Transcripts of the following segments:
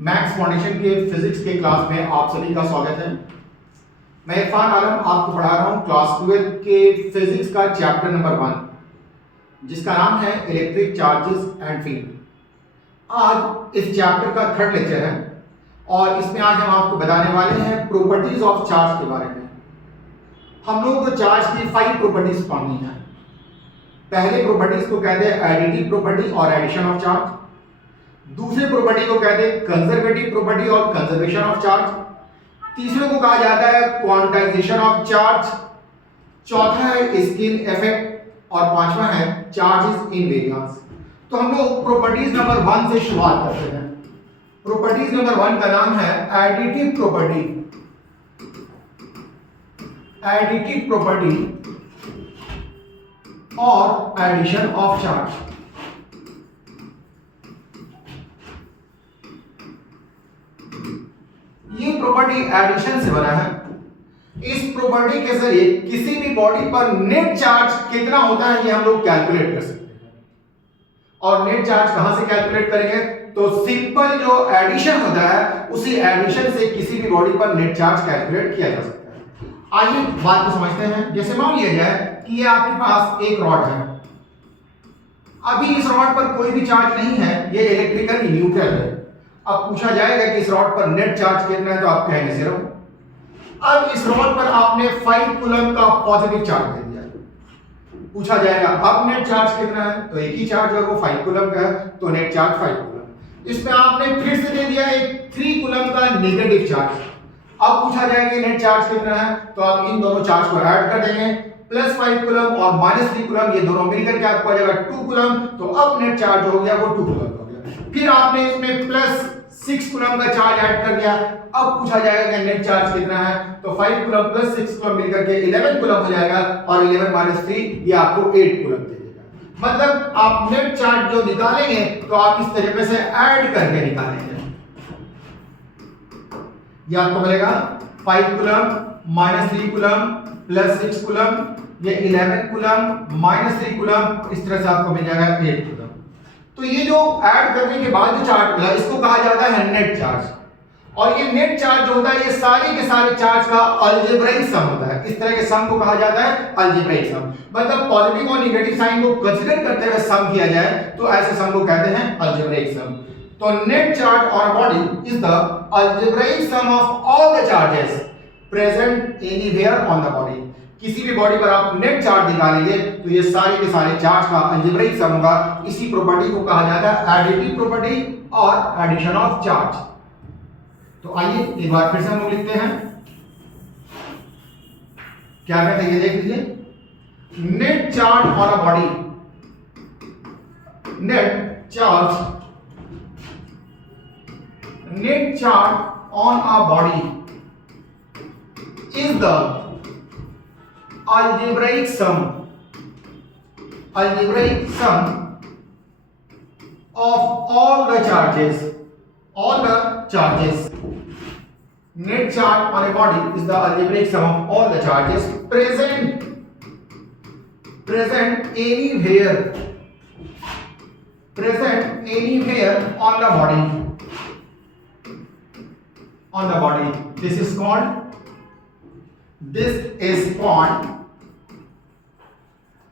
Maths foundation के physics के class में आप सभी का स्वागत है। मैं इरफान आलम आपको पढ़ा रहा हूं क्लास 12 के फिजिक्स का चैप्टर नंबर 1 जिसका नाम है इलेक्ट्रिक चार्जेस एंड फील्ड। आज इस चैप्टर का थर्ड लेक्चर है और इसमें आज हम आपको बताने वाले हैं प्रॉपर्टीज ऑफ चार्ज के बारे में। हम लोगों को चार्ज की 5 प्रॉपर्टीज पढ़नी है। पहले प्रॉपर्टीज को कहते हैं एडिटिव प्रॉपर्टी और एडिशन ऑफ चार्ज, दूसरे प्रॉपर्टी को कहते हैं कंजर्वेटिव प्रॉपर्टी और कंजर्वेशन ऑफ चार्ज, तीसरे को कहा जाता है क्वांटाइजेशन ऑफ चार्ज, चौथा है स्किन इफेक्ट और पांचवा है चार्जेस इनवेरियंस। तो हम लोग प्रॉपर्टीज नंबर 1 से शुरुआत करते हैं। प्रॉपर्टीज नंबर 1 का नाम है एडिटिव प्रॉपर्टी। एडिटिव प्रॉपर्टी और एडिशन ऑफ चार्ज। ये प्रॉपर्टी एडिशन से बना है। इस प्रॉपर्टी के जरिए किसी भी बॉडी पर नेट चार्ज कितना होता है ये हम लोग कैलकुलेट कर सकते हैं। और नेट चार्ज कहां से कैलकुलेट करेंगे? तो सिंपल जो एडिशन होता है उसी एडिशन से किसी भी बॉडी पर नेट चार्ज कैलकुलेट किया जा सकता है। आइए बात को समझते हैं। जैसे मान लिया जाए कि ये आपके पास एक रॉड है। अभी इस रॉड पर कोई भी चार्ज नहीं है, ये इलेक्ट्रिकल न्यूट्रल है। अब पूछा जाएगा कि इस रॉड पर नेट चार्ज कितना है, तो आप कहेंगे 0। अब इस रॉड पर आपने 5 कूलम का पॉजिटिव चार्ज दे दिया। पूछा जाएगा अब नेट चार्ज कितना है, तो एक ही चार्ज है वो 5 कूलम का है, तो नेट चार्ज 5 कूलम। इसमें आपने फिर से दे दिया एक 3 कूलम का नेगेटिव चार्ज। अब पूछा जाएगा नेट चार्ज कितना है, तो आप इन दोनों चार्ज को ऐड कर देंगे, +5 कूलम और -3 कूलम, ये दोनों मिलकर के आपको आ जाएगा 2 कूलम। तो अब नेट चार्ज हो गया वो 2 कूलम हो गया। फिर आपने इसमें +6 कूलम का चार्ज ऐड कर दिया। अब पूछा जाएगा कि नेट चार्ज कितना है, तो 5 कूलम + 6 कूलम मिलकर के 11 कूलम हो जाएगा और 11 - 3 ये आपको 8 कूलम दे देगा। मतलब आप नेट चार्ज जो निकालेंगे तो आप इस तरीके से ऐड करके निकालेंगे। ये आपको मिलेगा 5 कूलम -3 कूलम +6 कूलम, ये 11 कूलम -3 कूलम, इस तरह से आपको मिल जाएगा 8 कूलम। तो ये जो ऐड करने के बाद जो चार्ज मिला इसको कहा जाता है नेट चार्ज। और ये नेट चार्ज जो होता है ये सारे के सारे चार्ज का अलजेब्राइक सम होता है। इस तरह के सम को कहा जाता है अलजेब्राइक सम। मतलब पॉजिटिव और नेगेटिव साइन को कंसीडर करते हुए सम किया जाए तो ऐसे सम को कहते हैं अलजेब्राइक सम। तो net charge on a body is the algebraic sum of all the charges present anywhere on the body. किसी भी बॉडी पर आप नेट चार्ज निकालेंगे तो ये सारे के सारे चार्ज का अलजेब्राइक सम होगा। इसी प्रॉपर्टी को कहा जाता है एडिटिव प्रॉपर्टी और एडिशन ऑफ चार्ज। तो आइए एक बार फिर से हम लोग लिखते हैं। क्या कहते हैं ये देख लीजिए। Net charge on a body, net charge on a body is the algebraic sum of all the charges. Net charge on a body is the algebraic sum of all the charges present anywhere on the body. This is called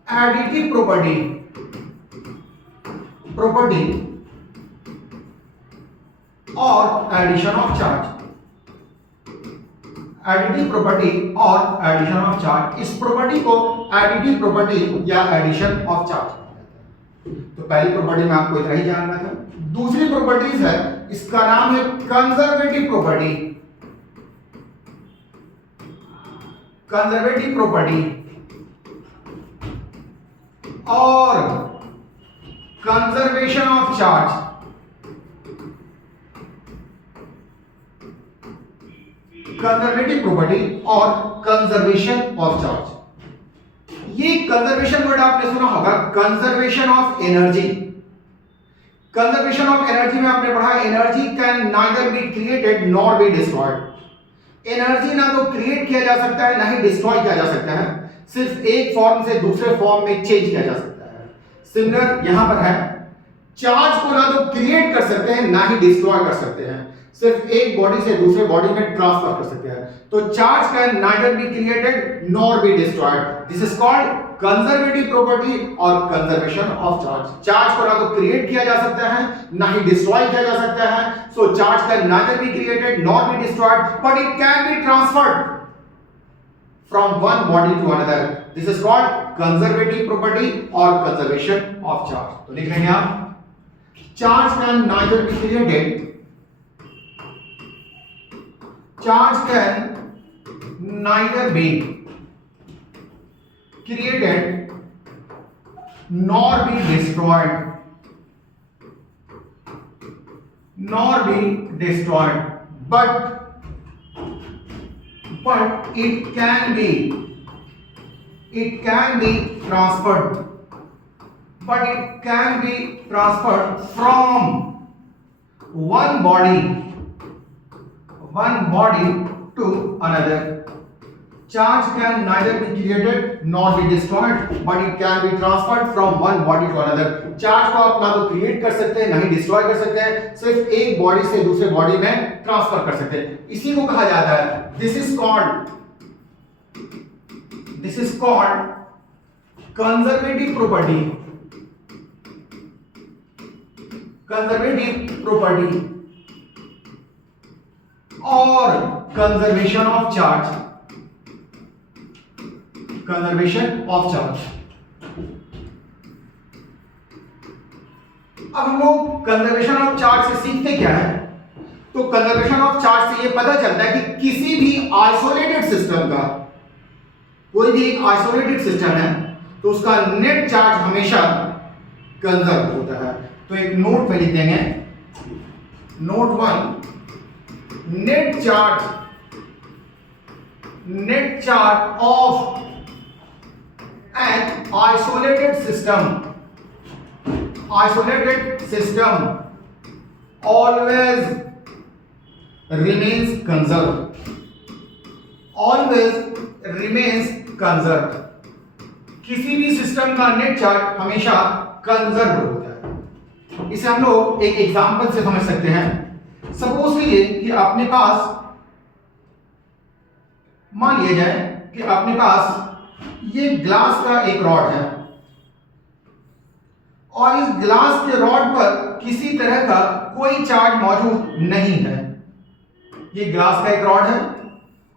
additive property और addition of charge. Additive property और addition of charge, इस property को additive property या addition of charge. तो पहली property में आपको इतना ही जानना था। दूसरी प्रॉपर्टीज है, इसका नाम है कंजर्वेटिव प्रॉपर्टी। कंजर्वेटिव प्रॉपर्टी और conservation of charge. Conservative property और कंजर्वेशन ऑफ चार्ज। ये कंजर्वेशन वर्ड आपने सुना होगा, conservation of energy. Conservation of energy में आपने पढ़ा energy can neither be created nor be destroyed. Energy ना तो क्रिएट किया जा सकता है ना ही डिस्ट्रॉय किया जा सकता है, सिर्फ एक फॉर्म से दूसरे फॉर्म में चेंज किया जा सकता है। सिमिलर यहां पर है चार्ज को ना तो क्रिएट कर सकते हैं ना ही डिस्ट्रॉय कर सकते हैं, सिर्फ एक बॉडी से दूसरे बॉडी में ट्रांसफर कर सकते हैं। तो charge can neither be created nor be destroyed. This is called conservative property और कंजर्वेशन ऑफ चार्ज। चार्ज को ना तो क्रिएट किया जा सकता है ना ही डिस्ट्रॉय किया जा सकता है। So charge can neither be created nor be destroyed but it can be transferred from one body to another. This is called conservative property or conservation of charge. तो लिख लेंगे आप, charge can neither be created, charge can neither be created nor be destroyed, nor be destroyed, but it can be transferred, but it can be transferred from one body to another. Charge can neither be created nor be destroyed, but it can be transferred from one body to another. Charge को आप ना तो create कर सकते हैं ना ही destroy कर सकते हैं, सिर्फ एक बॉडी से दूसरे बॉडी में ट्रांसफर कर सकते हैं। इसी को कहा जाता है, this is called conservative property, और कंजर्वेशन ऑफ चार्ज, अब हम लोग कंजर्वेशन ऑफ चार्ज से सीखते क्या है? तो कंजर्वेशन ऑफ चार्ज से ये पता चलता है कि किसी भी आइसोलेटेड सिस्टम का, कोई भी एक आइसोलेटेड सिस्टम है तो उसका नेट चार्ज हमेशा कंजर्व होता है। तो एक नोट में लिख देंगे, note 1, net charge of an isolated system always remains conserved, किसी भी सिस्टम का नेट चार्ज हमेशा कंजर्व होता है। इसे हम लोग एक एग्जांपल से समझ सकते हैं। सपोज कीजिए कि अपने पास, मान लिया जाए कि अपने पास ये ग्लास का एक रॉड है और इस ग्लास के रॉड पर किसी तरह का कोई चार्ज मौजूद नहीं है। ये ग्लास का एक रॉड है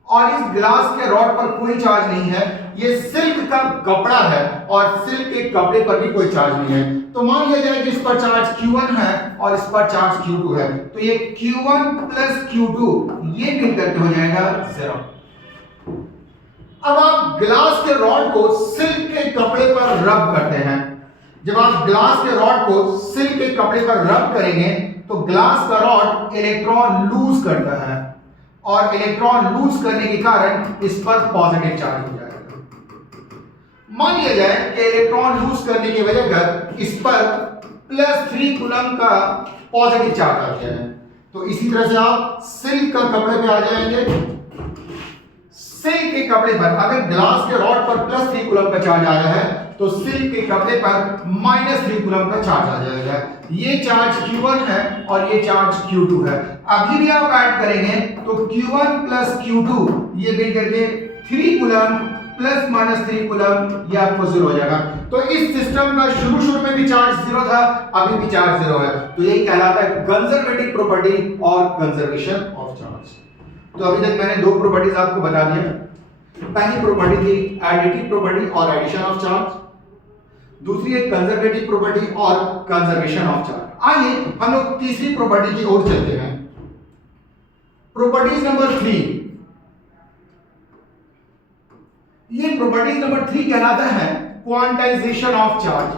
और इस ग्लास के रॉड पर कोई चार्ज नहीं है। ये सिल्क का कपड़ा है और सिल्क के कपड़े पर भी कोई चार्ज नहीं है। तो मान लिया जाए कि इस पर चार्ज Q1 है और इस पर चार्ज Q2 है, तो ये Q1 प्लस Q2 ये मिलकर हो जाएगा 0। अब आप ग्लास के रॉड को सिल्क के कपड़े पर रब करते हैं। जब आप ग्लास के रॉड को सिल्क के कपड़े पर रब करेंगे तो ग्लास का रॉड इलेक्ट्रॉन लूज करता है और इलेक्ट्रॉन लूज करने के कारण इस पर पॉजिटिव चार्ज हो जाएगा। मान लिया जाए कि इलेक्ट्रॉन लूज करने की वजह कर इस पर +3 कूलम का पॉजिटिव चार्ज आ गया है। तो इसी तरह से आप सिल्क का कपड़े पे आ जाएंगे। सिल्क के कपड़े पर अगर ग्लास के रॉड पर +3 कूलम का चार्ज आया है तो सिल्क के कपड़े पर -3 कूलम का चार्ज आ जाएगा। ये चार्ज Q1 है और ये चार्ज Q2 है। अभी भी आप ऐड करेंगे तो Q1 प्लस Q2 ये मिल करके 3 कूलम प्लस -3 कूलम ये आपको 0 हो जाएगा। तो इस सिस्टम का शुरू में भी चार्ज 0 था, अभी भी चार्ज 0 है। तो यही कहलाता है कंजर्वेटिव प्रॉपर्टी और कंजर्वेशन ऑफ चार्ज। तो अभी तक मैंने 2 प्रॉपर्टीज आपको बता दिया। पहली प्रॉपर्टी थी एडिटिव प्रॉपर्टी और एडिशन ऑफ चार्ज, दूसरी है कंजर्वेटिव प्रॉपर्टी और कंजर्वेशन ऑफ चार्ज। आइए हम लोग तीसरी प्रॉपर्टी की ओर चलते हैं। प्रॉपर्टीज नंबर 3, ये प्रॉपर्टीज नंबर 3 कहलाता है quantization of charge.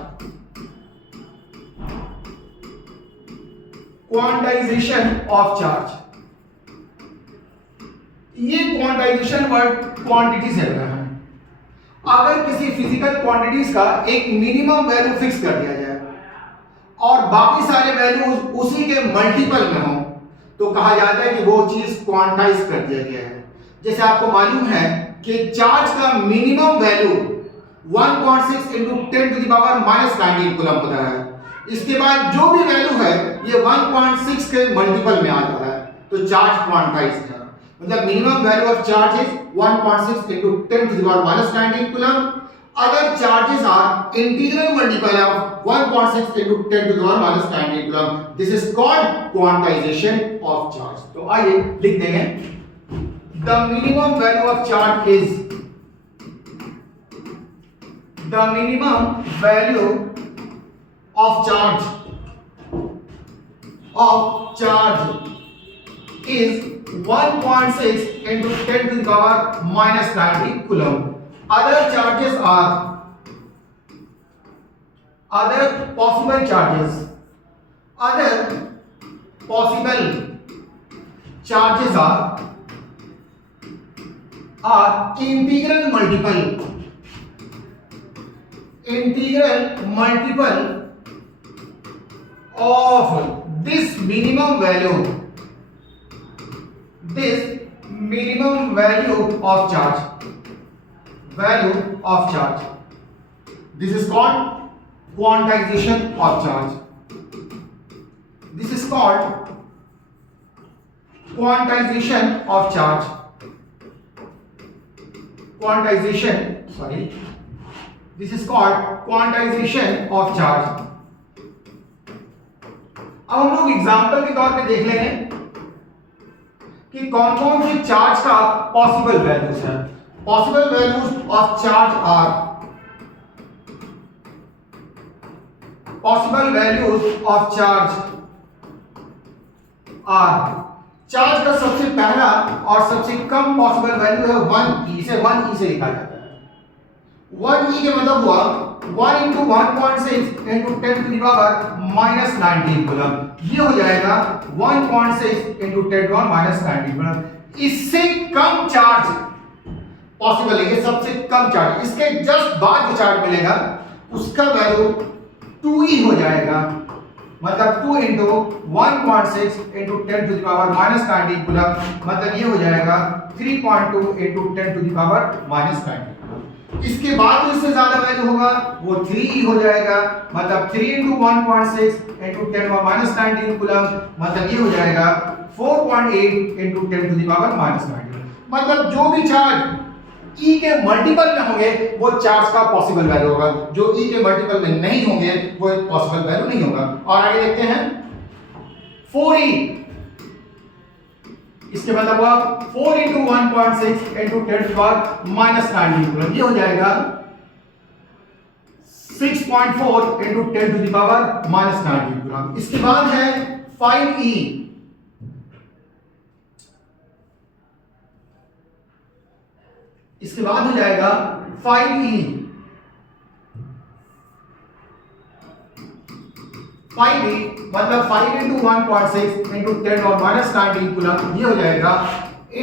Quantization of charge, ये क्वांटाइजेशन वर्ड क्वांटिटी से लगा है। अगर किसी फिजिकल क्वांटिटीज का एक मिनिमम वैल्यू फिक्स कर दिया जाए और बाकी सारे वैल्यूज उसी के मल्टीपल में हो तो कहा जाता है कि वो चीज क्वांटाइज कर दिया गया है। जैसे आपको मालूम है कि चार्ज का मिनिमम वैल्यू 1.6 × 10⁻⁻⁹ कूलम होता है। इसके बाद जो भी वैल्यू है ये 1.6 के मल्टीपल में आ जा रहा है, तो चार्ज क्वांटाइज है। मतलब minimum value of charge is 1.6 into 10 to the power minus 19 coulomb. Other charges are integral multiple of 1.6 into 10 to the power minus 19 coulomb. This is called quantization of charge. तो आइए लिख देंगे, the minimum value of charge is the minimum value of charge is 1.6 into 10 to the power minus 90 coulomb. Other charges are other possible charges are integral multiple of this minimum value of charge. This is called quantization of charge. This is called quantization of charge. This is called quantization of charge. अब हम लोग example के तौर पे देख लेंगे कि कौन कौन से चार्ज का पॉसिबल वैल्यूज है। Possible values of charge are charge का सबसे पहला और सबसे कम पॉसिबल वैल्यू है 1e। इसे 1e से लिखा जाता है। 1e के मतलब हुआ 1 into 1.6 into 10 to the power minus 19 coulomb. ये हो जाएगा 1.6 into 10 to the power minus 19 coulomb. इससे कम चार्ज पॉसिबल है, ये सबसे कम चार्ज। इसके जस्ट बाद जो चार्ज मिलेगा उसका वैल्यू 2e हो जाएगा। मतलब 2 into 1.6 into 10 to the power minus 19 coulomb, मतलब ये हो जाएगा 3.2 into 10 to the power minus 19। इसके बाद जो इससे ज्यादा वैल्यू होगा वो 3e हो जाएगा। मतलब 3 into 1.6 into 10 to the power minus 19 coulomb, मतलब ये हो जाएगा 4.8 into 10 to the power minus 19। मतलब जो भी चार्ज E के मल्टीपल में होंगे वो चार्ज का पॉसिबल वैल्यू होगा, जो E के मल्टीपल में नहीं होंगे वो पॉसिबल वैल्यू नहीं होगा। और आगे देखते हैं 4e, इसके मतलब हुआ 4 into 1.6 into 10 to the power minus 19 coulomb, ये हो जाएगा 6.4 into 10 to the power minus 19 coulomb. इसके बाद है 5e, इसके बाद हो जाएगा 5e। 5e मतलब 5 into 1.6 into 10 to the power minus 19 coulomb, ये हो जाएगा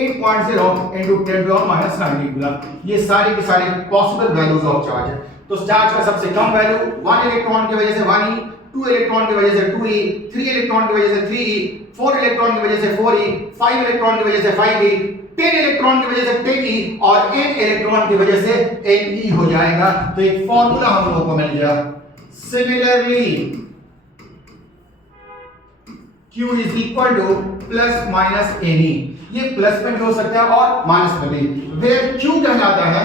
8.0 into 10 to the power minus 19 coulomb. ये सारे के सारे पॉसिबल वैल्यूज ऑफ चार्ज है। तो चार्ज का सबसे कम वैल्यू 1 इलेक्ट्रॉन की वजह से 1e, 2 इलेक्ट्रॉन की वजह से 2e, 3 इलेक्ट्रॉन की वजह से 3e, 4 इलेक्ट्रॉन की वजह से 4e, 5 इलेक्ट्रॉन की वजह से 5e, 10 इलेक्ट्रॉन की वजह से 10e और n इलेक्ट्रॉन की वजह से ne हो जाएगा। तो एक फॉर्मूला हम लोगों को मिल गया। Similarly Q is equal to plus minus ne। ये प्लस में भी हो सकता है और माइनस में भी। वेयर Q कहलाता है,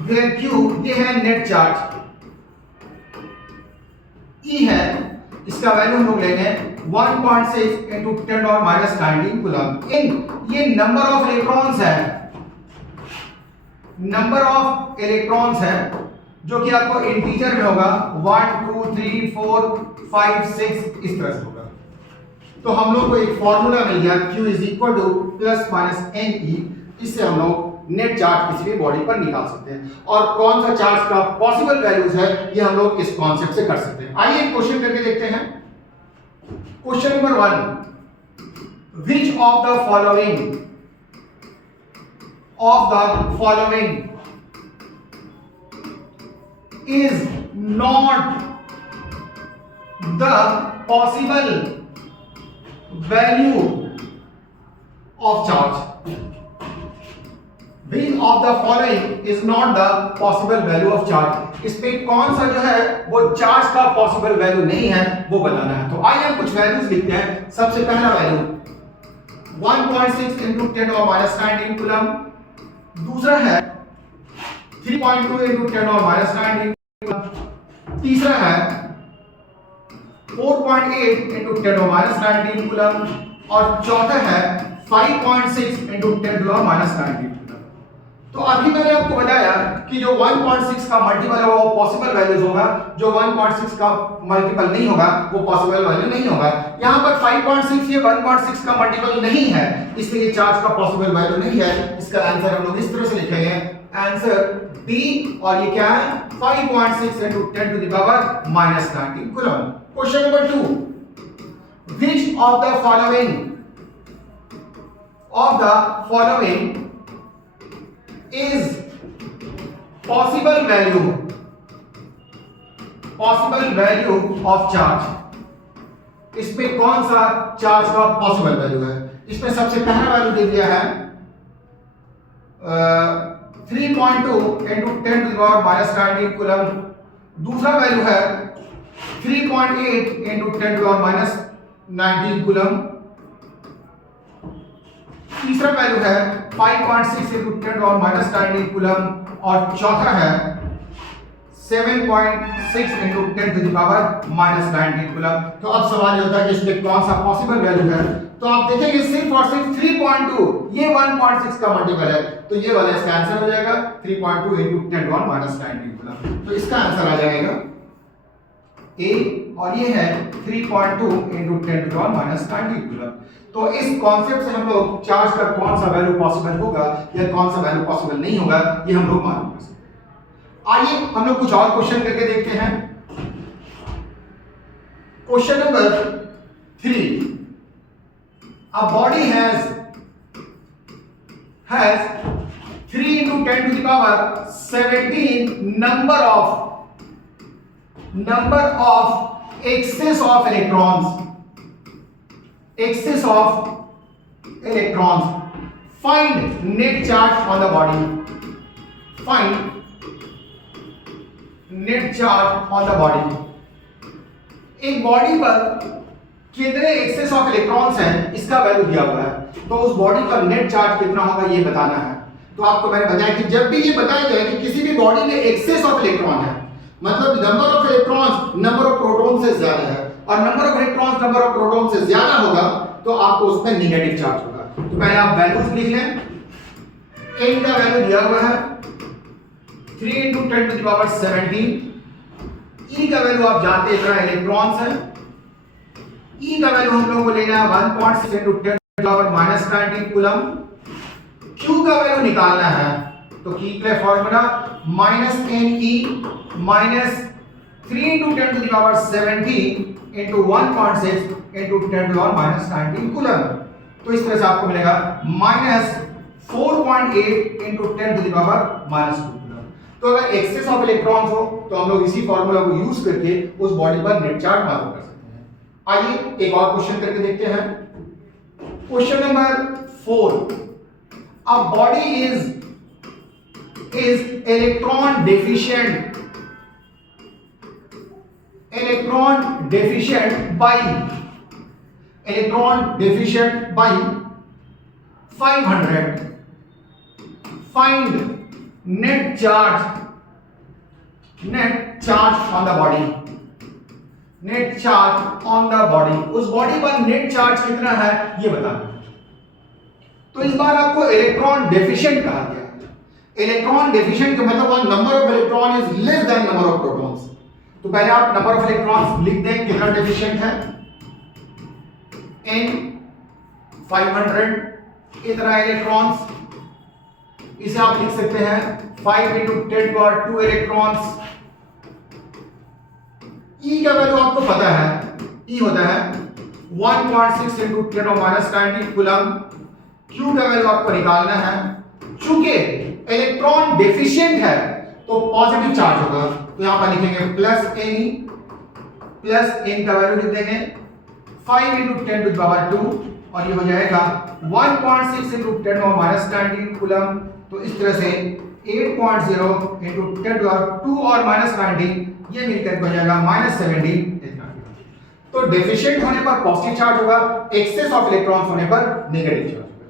वेयर Q ये है नेट चार्ज, E है इसका वैल्यू हम लोग लेंगे 1.6 into 10 to the power minus 19 coulomb. ये नंबर ऑफ इलेक्ट्रॉन्स है, नंबर ऑफ इलेक्ट्रॉन्स है जो कि आपको इंटीजर में होगा 1 2 3 4 5 6 इस तरह से होगा। तो हम लोग को एक फॉर्मूला मिल गया Q is equal to plus minus ne। इससे हम लोग नेट चार्ज किसी भी बॉडी पर निकाल सकते हैं और कौन सा चार्ज का पॉसिबल वैल्यूज है ये हम लोग इस कॉन्सेप्ट से कर सकते हैं। आइए क्वेश्चन करके देखते हैं। Question number 1, which of the following is not the possible value of charge? Which of the following is not the possible value of charge, इसमें कौन सा जो है वो चार्ज का पॉसिबल वैल्यू नहीं है वो बताना है। तो आइए हम कुछ वैल्यूज लिखते हैं। सबसे पहला वैल्यू 1.6 into 10 और माइनस 19 कूलम, दूसरा है 3.2 into 10 और माइनस 19 कूलम, तीसरा है 4.8 into 10 और माइनस 19 कूलम, और चौथा है 5.6 into 10 और माइनस 19 कूलम। तो अभी मैंने आपको बताया कि जो 1.6 का मल्टीपल होगा वो पॉसिबल वैल्यूज होगा, जो 1.6 का मल्टीपल नहीं होगा वो पॉसिबल वैल्यू नहीं होगा। यहाँ पर 5.6 ये 1.6 का मल्टीपल नहीं है, इसलिए चार्ज का पॉसिबल वैल्यू नहीं है। इसका आंसर हम लोग इस तरह से लिखेंगे, आंसर डी, और ये क्या है 5.6 into 10 to the power minus 19 coulomb. Question number 2, which of the following is possible value of charge, इसमें कौन सा चार्ज का पॉसिबल वैल्यू है? इसमें सबसे पहला वैल्यू दे दिया है 3.2 into 10 to the power minus 19 coulomb, दूसरा वैल्यू है 3.8 into 10 to the power minus 19 coulomb, तीसरा वैल्यू है 5.6 into 10 to the power minus 19 coulomb, और चौथा है 7.6 into 10 to the power minus 19 coulomb. तो अब सवाल ये होता है कि इसमें कौन सा पॉसिबल वैल्यू है? तो आप देखेंगे सिर्फ और सिर्फ 3.2 ये 1.6 का मल्टीपल है, तो ये वाला इसका आंसर हो जाएगा 3.2 into 10 to the power minus 19 coulomb. तो इसका आंसर आ जाएगा ए, और ये है 3.2 into 10 to the power minus 19 coulomb. तो इस कॉन्सेप्ट से हम लोग चार्ज का कौन सा वैल्यू पॉसिबल होगा या कौन सा वैल्यू पॉसिबल नहीं होगा ये हम लोग मालूम कर सकते हैं। आइए हम लोग कुछ और क्वेश्चन करके देखते हैं। Question number 3, a body has 3 into 10 to the power 17 number of excess of electrons, find net charge on the body, एक बॉडी पर कितने एक्सेस ऑफ इलेक्ट्रॉन्स हैं इसका वैल्यू दिया हुआ है, तो उस बॉडी पर नेट चार्ज कितना होगा ये बताना है। तो आपको मैंने बताया कि जब भी ये बताया जाए कि किसी भी बॉडी में एक्सेस ऑफ इलेक्ट्रॉन है, मतलब number of electrons number of proton से ज्यादा है, और number of electrons number of proton से ज्यादा होगा तो आपको उसमें नेगेटिव चार्ज होगा। तो पहले आप वैल्यूज लिख लें। n का वैल्यू दिया हुआ है 3 into 10 to the power 17, e का वैल्यू आप जानते हैं इतना इलेक्ट्रॉन्स है, e का वैल्यू हम लोगों को लेना है 1.6 into 10 to the power minus 19 coulomb, q का वैल्यू निकालना है, तो की के formula -ne minus 3 into 10 to the power 17 into 1.6 into 10 to the power minus 19 coulomb. तो इस तरह से आपको मिलेगा -4.8 into 10 to the power minus 2 coulomb. तो अगर एक्सेस ऑफ इलेक्ट्रॉन्स हो तो हम लोग इसी फॉर्मूला को यूज करके उस बॉडी पर नेट चार्ज मालूम कर सकते हैं। आइए एक और क्वेश्चन करके देखते हैं। Question number 4, a body is electron deficient by 500, find net charge on the body, उस बॉडी पर नेट चार्ज कितना है ये बताना है। तो इस बार आपको इलेक्ट्रॉन डेफिशिएंट कहा गया है। इलेक्ट्रॉन डेफिशिएंट का मतलब number of electron is less than number of protons. तो पहले आप नंबर ऑफ इलेक्ट्रॉन्स लिख दें कितना डेफिशिएंट है, n 500 इतना इलेक्ट्रॉन्स, इसे आप लिख सकते हैं 5 into 10 power 2 इलेक्ट्रॉन्स। E का वैल्यू आपको पता है, E होता है 1.6 into 10 power minus 19 coulomb. Q का वैल्यू आपको निकालना है, चूंकि इलेक्ट्रॉन डेफिशिएंट है तो पॉजिटिव चार्ज होगा, तो यहां पर लिखेंगे +Ne प्लस n का वैल्यू लिख देंगे 5 into 10 to the power 2, और ये हो जाएगा 1.6 into 10 power minus 19 कूलम। तो इस तरह से 8.0 इंटू 10⁻2 और -19 ये मिलकर हो जाएगा -17 इतना। तो डेफिशिएंट होने पर पॉजिटिव चार्ज होगा, एक्सेस ऑफ इलेक्ट्रॉन्स होने पर नेगेटिव चार्ज होगा।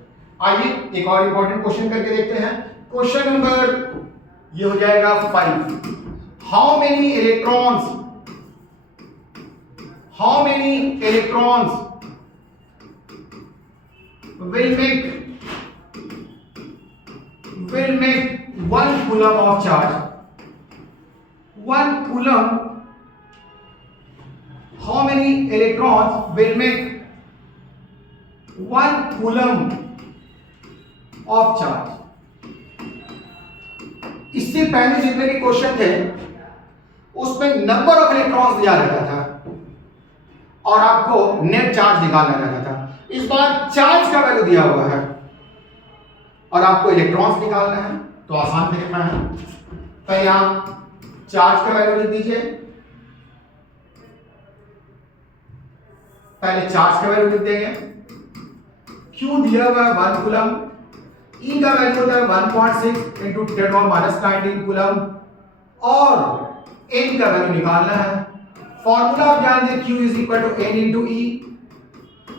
आइए एक और इंपॉर्टेंट क्वेश्चन करके देखते हैं। क्वेश्चन नंबर ये हो जाएगा 5। How many electrons will make 1 coulomb of charge. 1 coulomb, how many electrons will make 1 coulomb of charge? इससे पहले जितने भी क्वेश्चन थे उसमें नंबर ऑफ इलेक्ट्रॉन्स दिया रहता था और आपको नेट चार्ज निकालना रहता था। इस बार चार्ज का वैल्यू दिया हुआ है और आपको इलेक्ट्रॉन्स निकालना है, तो आसान तरीका है। पहले आप चार्ज का वैल्यू लिख दीजिए, पहले चार्ज का वैल्यू लिख देंगे। Q दिया हुआ है 1 कूलम, E का वैल्यू होता है 1.6 इंटू 10⁻19 कूलम और N का वैल्यू निकालना है। फॉर्मूला आप जान दें, Q is equal to N into E,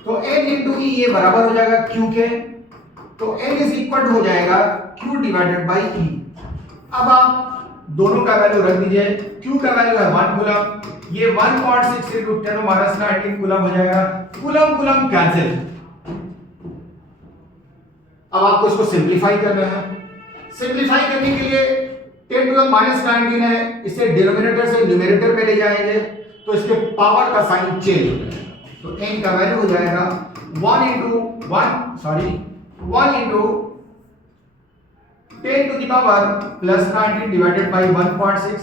तो N इंटू E ये बराबर हो जाएगा Q के, तो N इज इक्वल हो जाएगा Q डिवाइडेड बाई E। अब आप दोनों का वैल्यू रख दीजिए। Q का वैल्यू है 1 कूलम, ये 1.6 इंटू 10⁻19 कूलम हो जाएगा। Coulomb coulomb cancel. अब आपको इसको सिंपलीफाई करना है। सिंपलीफाई करने के लिए 10⁻19 है, इसे डिनोमिनेटर से न्यूमरेटर में ले जाएंगे तो इसके पावर का साइन चेंज हो जाएगा। तो n का वैल्यू हो जाएगा 1 into 10 to the power plus 19 divided by 1.6।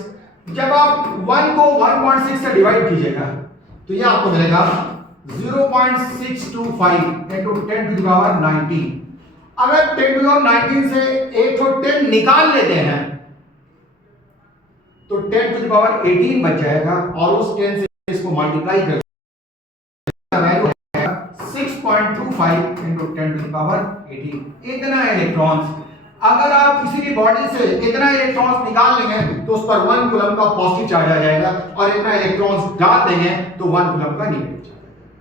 जब आप 1 को 1.6 से डिवाइड कीजिएगा तो ये आपको मिलेगा 0.625 इंटू 10 टू द पावर 19। अगर 10 टू द पावर 19 से एक तो 10 निकाल लेते हैं तो 10 टू द पावर 18 बच जाएगा और उस 10 से इसको मल्टीप्लाई कर 6.25 इंटू 10 टू द पावर 18। इतना इलेक्ट्रॉन्स, अगर आप किसी भी बॉडी से इतना इलेक्ट्रॉन्स निकाल लेंगे तो उस पर 1 कूलम का पॉजिटिव चार्ज आ जाएगा और इतना इलेक्ट्रॉन्स डाल देंगे तो 1 कूलम का नेगेटिव चार्ज आ जाएगा।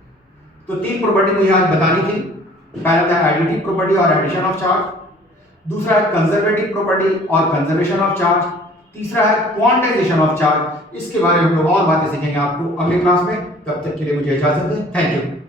तो 3 प्रॉपर्टी मुझे आज बतानी थी। पहला था एडिटिव प्रॉपर्टी और एडिशन ऑफ चार्ज, दूसरा है कंजर्वेटिव प्रॉपर्टी और कंजर्वेशन ऑफ चार्ज, तीसरा है क्वांटाइजेशन ऑफ चार्ज। इसके बारे में हम लोग और बातें सीखेंगे आपको अगले क्लास में। तब तक के लिए मुझे इजाजत दें। Thank you.